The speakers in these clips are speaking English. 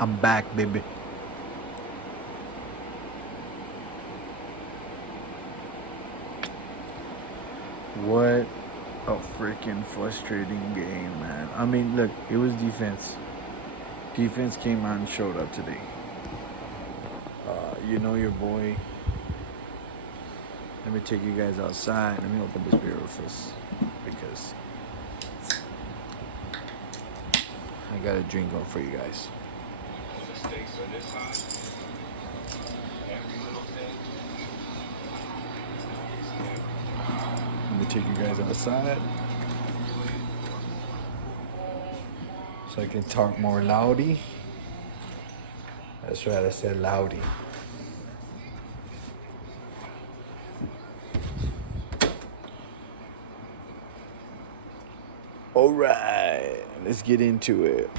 I'm back, baby. What a freaking frustrating game, man. I mean, look, it was defense. Defense came out and showed up today. You know your boy. Let me take you guys outside. Let me open this beer first because I got a drink on for you guys. Let me take you guys outside so I can talk more loudy. That's right, I said loudy. All right, let's get into it.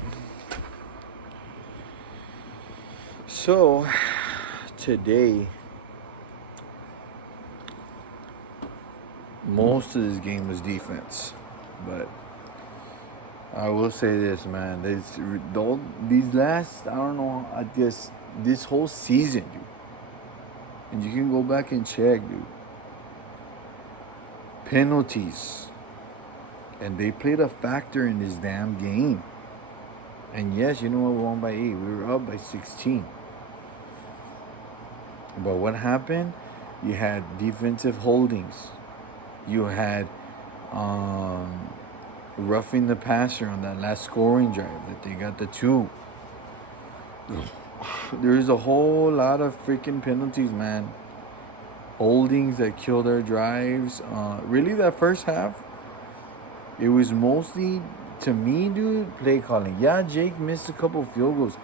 So, today, most of this game was defense, but I will say this, man. These last, I don't know, I guess this whole season, dude. And you can go back and check, dude. Penalties. And they played a factor in this damn game. And yes, you know what? We won by 8. We were up by 16. But what happened? You had defensive holdings. You had roughing the passer on that last scoring drive that they got the 2. There's a whole lot of freaking penalties, man. Holdings that killed our drives. Really, that first half, it was mostly, to me, dude, play calling. Yeah, Jake missed a couple field goals.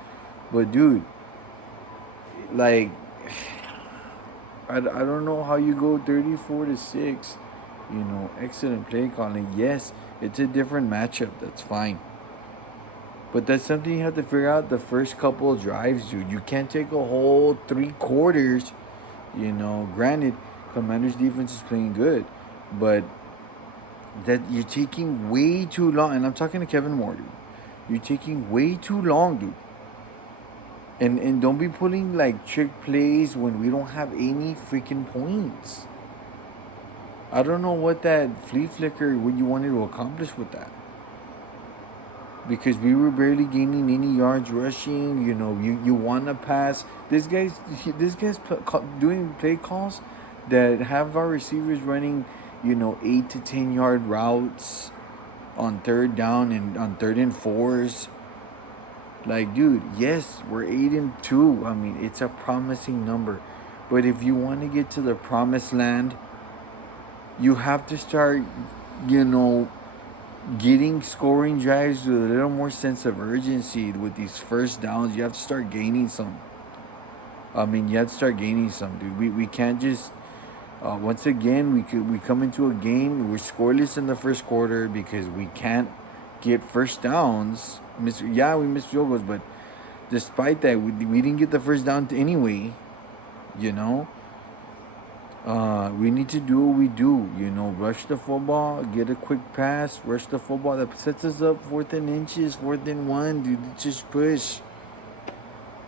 But, dude, like, I don't know how you go 34-6. You know, excellent play calling. Yes, it's a different matchup. That's fine. But that's something you have to figure out the first couple of drives, dude. You can't take a whole 3 quarters. You know, granted, Commanders' defense is playing good. But that you're taking way too long. And I'm talking to Kevin Moore, dude. You're taking way too long, dude. And don't be pulling like trick plays when we don't have any freaking points. I don't know what that flea flicker, what you wanted to accomplish with that. Because we were barely gaining any yards rushing. You know, you want to pass. This guy's doing play calls that have our receivers running, 8 to 10 yard routes on third down and on 3rd and 4s. Like, dude, yes, we're 8-2. I mean, it's a promising number. But if you want to get to the promised land, you have to start, getting scoring drives with a little more sense of urgency with these first downs. You have to start gaining some. Dude. We can't just. Once again, we come into a game. We're scoreless in the first quarter because we can't get first downs. We missed field goals, but despite that, we didn't get the first down anyway. You know. We need to do what we do, rush the football, get a quick pass, rush the football. That sets us up 4th and inches, 4th and 1, dude. Just push.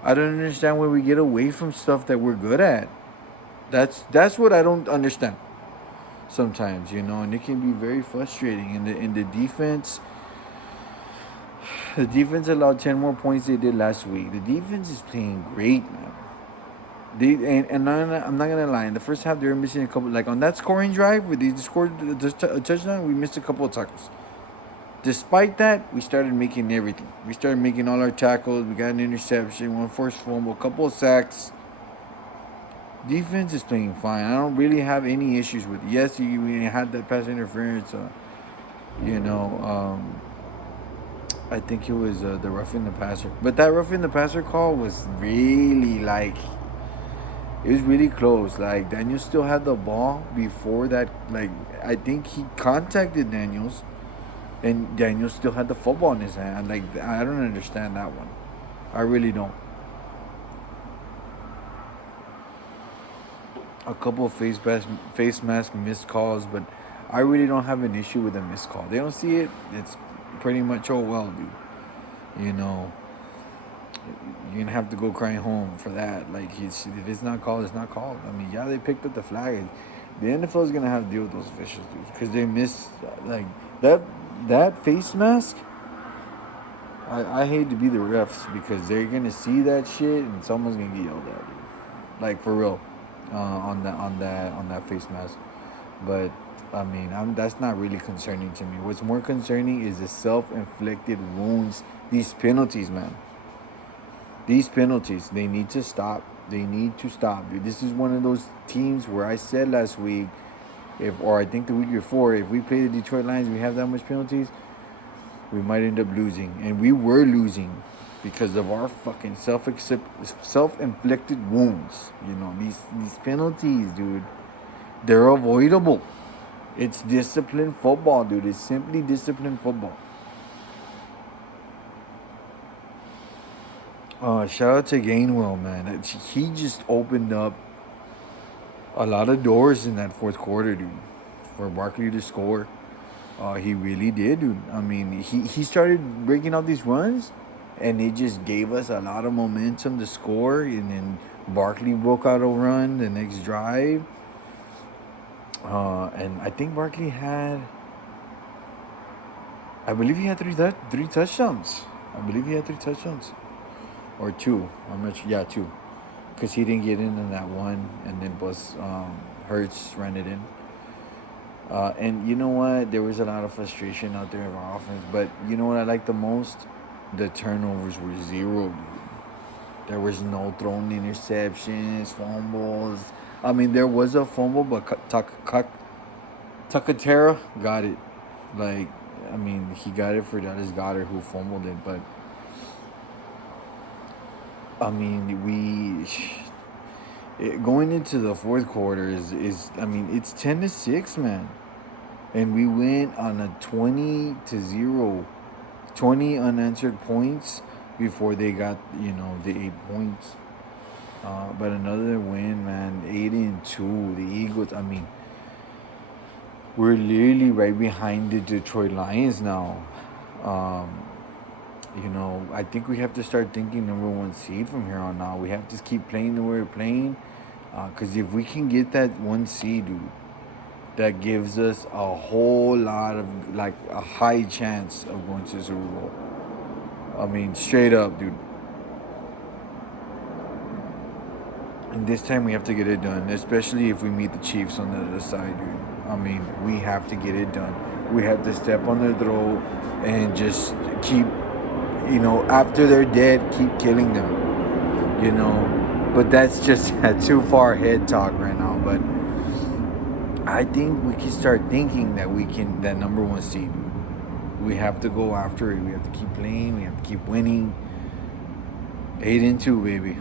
I don't understand why we get away from stuff that we're good at. That's what I don't understand sometimes, and it can be very frustrating. In the defense, the defense allowed 10 more points they did last week. The defense is playing great, man. I'm not gonna lie. In the first half, they were missing a couple. Like on that scoring drive, where they scored a touchdown, we missed a couple of tackles. Despite that, we started making everything. We started making all our tackles. We got an interception, one forced fumble, a couple of sacks. Defense is playing fine. I don't really have any issues with it. Yes, we had that pass interference. I think it was the roughing the passer. But that roughing the passer call was really like. It was really close. Like, Daniels still had the ball before that. Like, I think he contacted Daniels, and Daniels still had the football in his hand. Like, I don't understand that one. I really don't. A couple of face mask missed calls, but I really don't have an issue with a missed call. They don't see it. It's pretty much, oh, well, dude. you're gonna have to go crying home for that. Like, if it's not called, it's not called. I mean, yeah, they picked up the flag. The NFL is gonna have to deal with those officials, dude, because they missed like that face mask. I hate to be the refs because they're gonna see that shit and someone's gonna get yelled at, dude. Like, for real, on that face mask. But I mean, that's not really concerning to me. What's more concerning is the self-inflicted wounds. These penalties, man. These penalties, they need to stop. They need to stop, dude. This is one of those teams where I said last week, or I think the week before, if we play the Detroit Lions, we have that much penalties, we might end up losing, and we were losing because of our fucking self-inflicted wounds. You know, these penalties, dude, they're avoidable. It's disciplined football, dude. It's simply disciplined football. Shout out to Gainwell, man. He just opened up a lot of doors in that fourth quarter, dude, for Barkley to score. He really did, dude. I mean, he started breaking out these runs, and it just gave us a lot of momentum to score. And then Barkley broke out a run the next drive. And I think Barkley I believe he had three touchdowns. I believe he had 3 touchdowns. Or two. I'm not sure. Yeah, two. Because he didn't get in that one, and then Hurts ran it in. And you know what? There was a lot of frustration out there in our offense. But you know what I like the most? The turnovers were 0, dude. There was no thrown interceptions, fumbles. I mean, there was a fumble, but Takatera got it. Like, I mean, he got it for Dallas Goedert, who fumbled it. But, I mean, going into the fourth quarter is I mean, it's 10-6, man. And we went on a 20-0, 20 unanswered points before they got, the 8 points. But another win, man. 8-2. The Eagles, I mean, we're literally right behind the Detroit Lions now. I think we have to start thinking number 1 seed from here on out. We have to keep playing the way we're playing. Because if we can get that 1 seed, dude, that gives us a whole lot of, like, a high chance of going to the Super Bowl. I mean, straight up, dude. And this time we have to get it done, especially if we meet the Chiefs on the other side, dude. I mean, we have to get it done. We have to step on their throat and just keep, after they're dead, keep killing them, But that's just too far ahead talk right now. But I think we can start thinking that that number 1 seed. We have to go after it. We have to keep playing. We have to keep winning. 8-2, baby.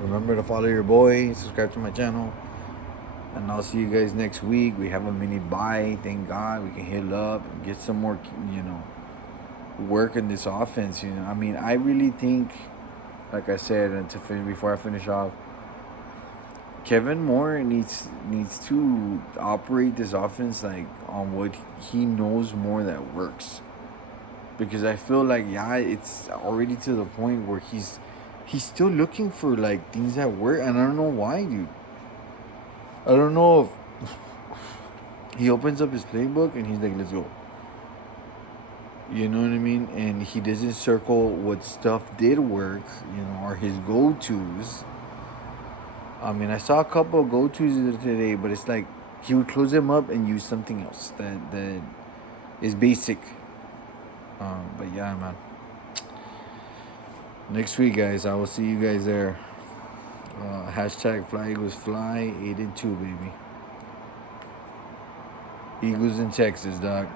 Remember to follow your boy. Subscribe to my channel. And I'll see you guys next week. We have a mini bye. Thank God. We can heal up and get some more, work in this offense. I mean, I really think, like I said, and before I finish off, Kevin Moore needs to operate this offense like on what he knows more that works. Because I feel like, it's already to the point where he's still looking for, like, things that work, and I don't know why, dude. I don't know if he opens up his playbook and he's like, let's go. You know what I mean? And he doesn't circle what stuff did work, or his go-tos. I mean, I saw a couple of go-tos today, but it's like he would close them up and use something else that is basic. But yeah, man. Next week, guys, I will see you guys there. Hashtag Fly Eagles Fly. 8-2, baby. Eagles in Texas, dog.